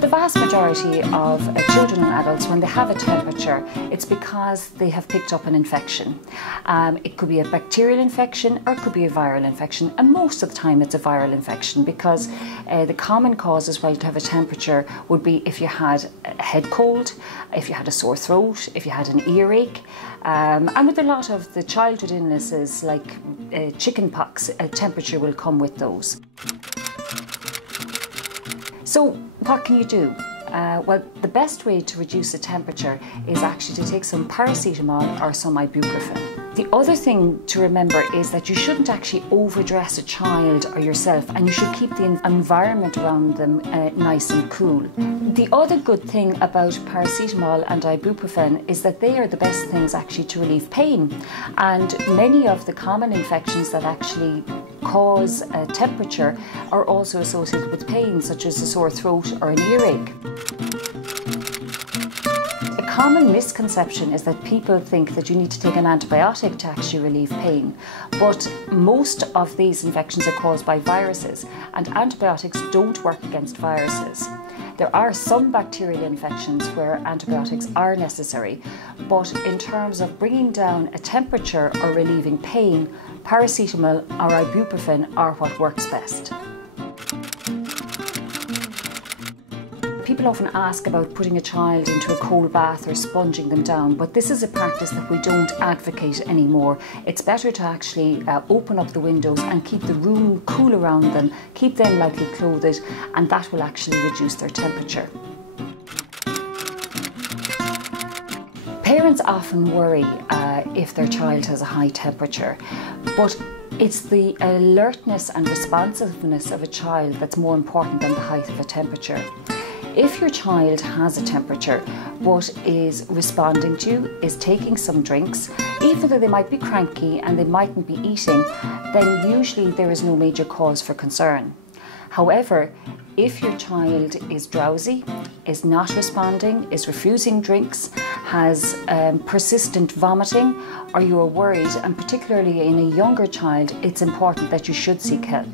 the vast majority of children and adults, when they have a temperature, it's because they have picked up an infection. It could be a bacterial infection or it could be a viral infection, and most of the time it's a viral infection, because the common causes why you have a temperature would be if you had a head cold, if you had a sore throat, if you had an earache, and with a lot of the childhood illnesses like chicken pox, a temperature will come with those. So what can you do? Well, the best way to reduce the temperature is actually to take some paracetamol or some ibuprofen. The other thing to remember is that you shouldn't actually overdress a child or yourself, and you should keep the environment around them nice and cool. The other good thing about paracetamol and ibuprofen is that they are the best things actually to relieve pain, and many of the common infections that actually cause a temperature are also associated with pain, such as a sore throat or an earache. A common misconception is that people think that you need to take an antibiotic to actually relieve pain, but most of these infections are caused by viruses, and antibiotics don't work against viruses. There are some bacterial infections where antibiotics are necessary, but in terms of bringing down a temperature or relieving pain, paracetamol or ibuprofen are what works best. People often ask about putting a child into a cold bath or sponging them down, but this is a practice that we don't advocate anymore. It's better to actually open up the windows and keep the room cool around them, keep them lightly clothed, and that will actually reduce their temperature. Parents often worry if their child has a high temperature, but it's the alertness and responsiveness of a child that's more important than the height of a temperature. If your child has a temperature but is responding to you, is taking some drinks, even though they might be cranky and they mightn't be eating, then usually there is no major cause for concern. However, if your child is drowsy, is not responding, is refusing drinks, has persistent vomiting, or you are worried, and particularly in a younger child, it's important that you should seek help.